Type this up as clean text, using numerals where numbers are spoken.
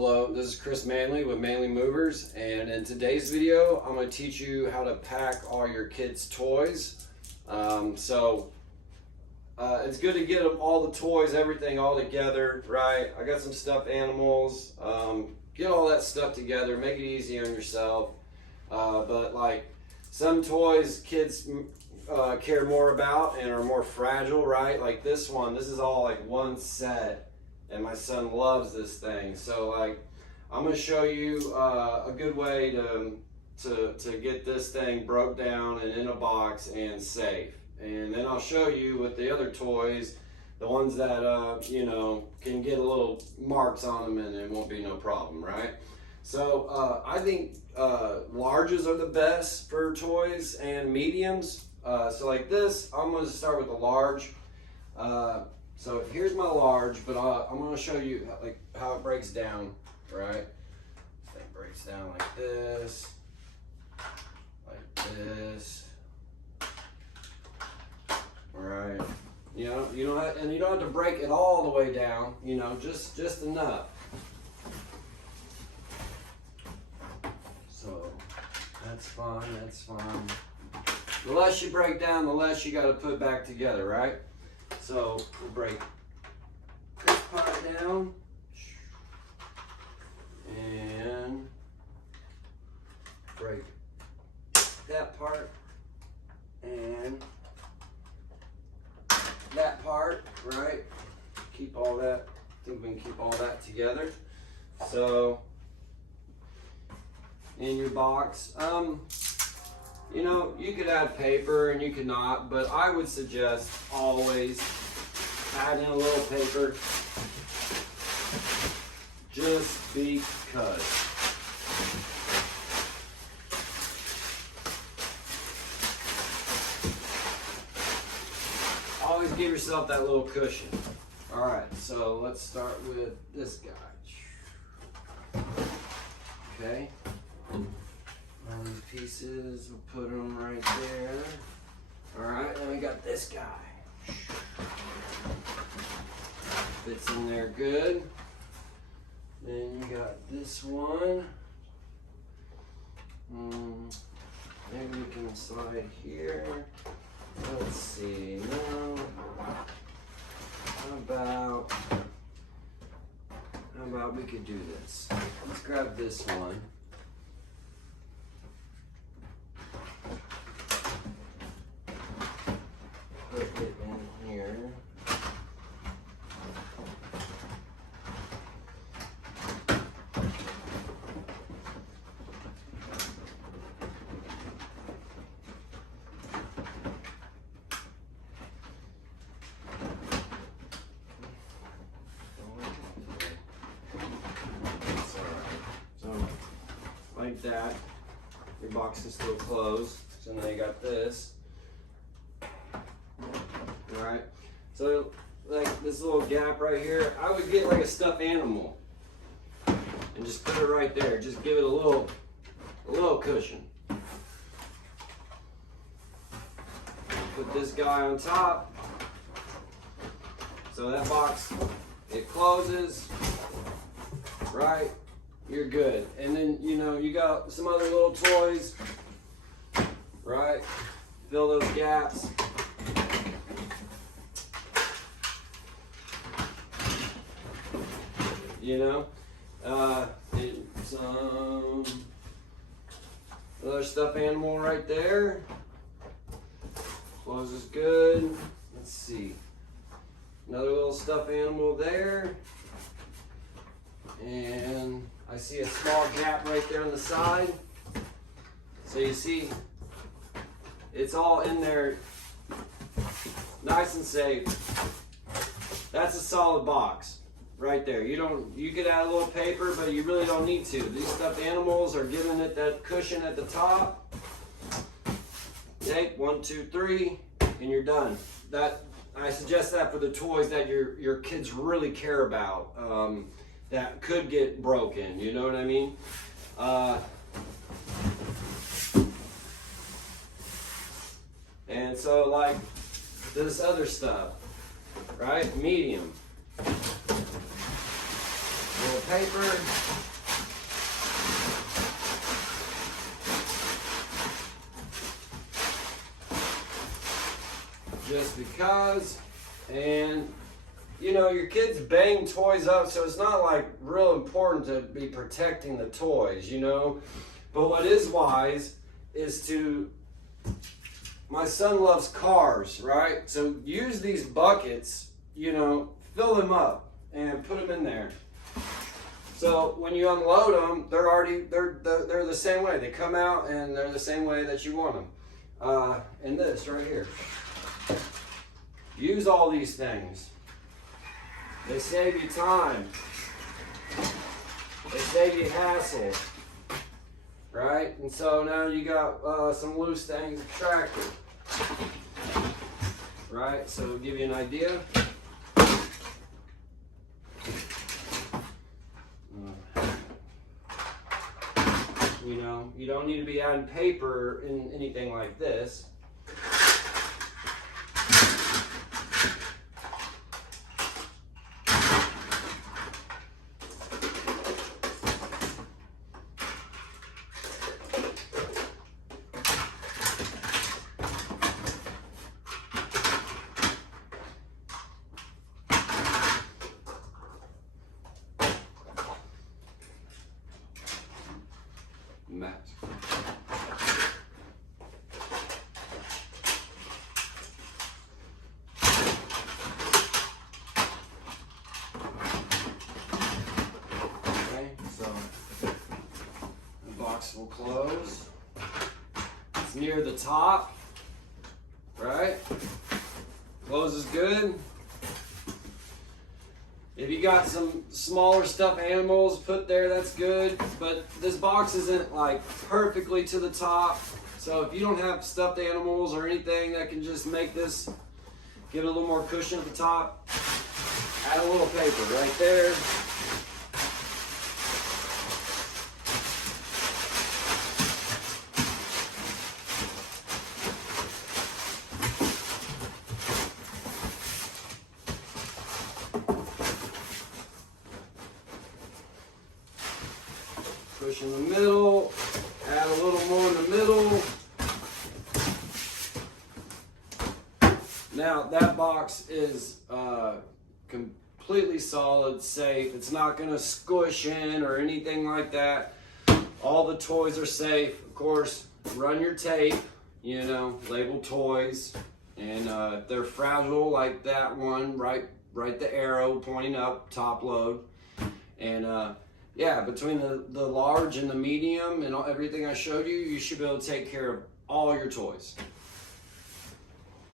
Hello, this is Chris Manley with Manley Movers, and in today's video I'm going to teach you how to pack all your kids' toys. It's good to get them all the toys, everything all together, right? I got some stuffed animals. Get all that stuff together, make it easy on yourself. But like some toys kids care more about and are more fragile, right? Like this one, this is all like one set. And my son loves this thing. So like, I'm gonna show you a good way to get this thing broke down and in a box and safe. And then I'll show you with the other toys, the ones that you know, can get a little marks on them and it won't be no problem, right? So I think larges are the best for toys and mediums. So like this, I'm gonna start with a large. So here's my large, but I'm going to show you how it breaks down, right? It breaks down like this, all right? You know, you don't have to break it all the way down, you know, just enough. So that's fine, that's fine. The less you break down, the less you got to put back together, right? So we'll break this part down and break that part and that part, right? Keep all that, I think we can keep all that together. So in your box, you know, you could add paper and you could not, but I would suggest always add in a little paper just because. Always give yourself that little cushion. All right, so let's start with this guy. Okay. All these pieces, we'll put them right there. All right, then we got this guy. Fits in there good. Then you got this one. Maybe we can slide here. Let's see, now, how about we could do this? Let's grab this one. Put it in here. Like that, your box is still closed. So now you got this. Alright, so like this little gap right here, I would get like a stuffed animal and just put it right there. Just give it a little cushion. Put this guy on top. So that box, it closes, right? You're good. And then, you know, you got some other little toys, right? Fill those gaps. You know, some other stuffed animal right there. Closes good. Let's see. Another little stuffed animal there. And I see a small gap right there on the side. So you see, it's all in there nice and safe. That's a solid box. Right there. You could add a little paper, but you really don't need to. These stuffed animals are giving it that cushion at the top. Okay, 1, 2, 3, and you're done. That I suggest that for the toys that your kids really care about, that could get broken. You know what I mean? And so like this other stuff, right? Medium. Little paper. Just because. And you know, your kids bang toys up, so it's not like real important to be protecting the toys, you know. But what is wise is to, my son loves cars, right? So use these buckets, you know, fill them up and put them in there. So when you unload them, they're the same way. They come out and they're the same way that you want them. And this right here. Use all these things. They save you time. They save you hassle. Right? And so now you got some loose things extracted. Right? So to give you an idea. You know, you don't need to be adding paper in anything like this. Mat. Okay, so the box will close. It's near the top, right? Closes good. If you got some smaller stuffed animals put there, that's good. But this box isn't like perfectly to the top. So if you don't have stuffed animals or anything that can just make this, give it a little more cushion at the top, add a little paper right there. Push in the middle, add a little more in the middle. Now that box is completely solid, safe. It's not gonna squish in or anything like that. All the toys are safe. Of course, run your tape, you know, label toys. And if they're fragile like that one, right the arrow pointing up, top load. And yeah, between the large and the medium and everything I showed you, you should be able to take care of all your toys.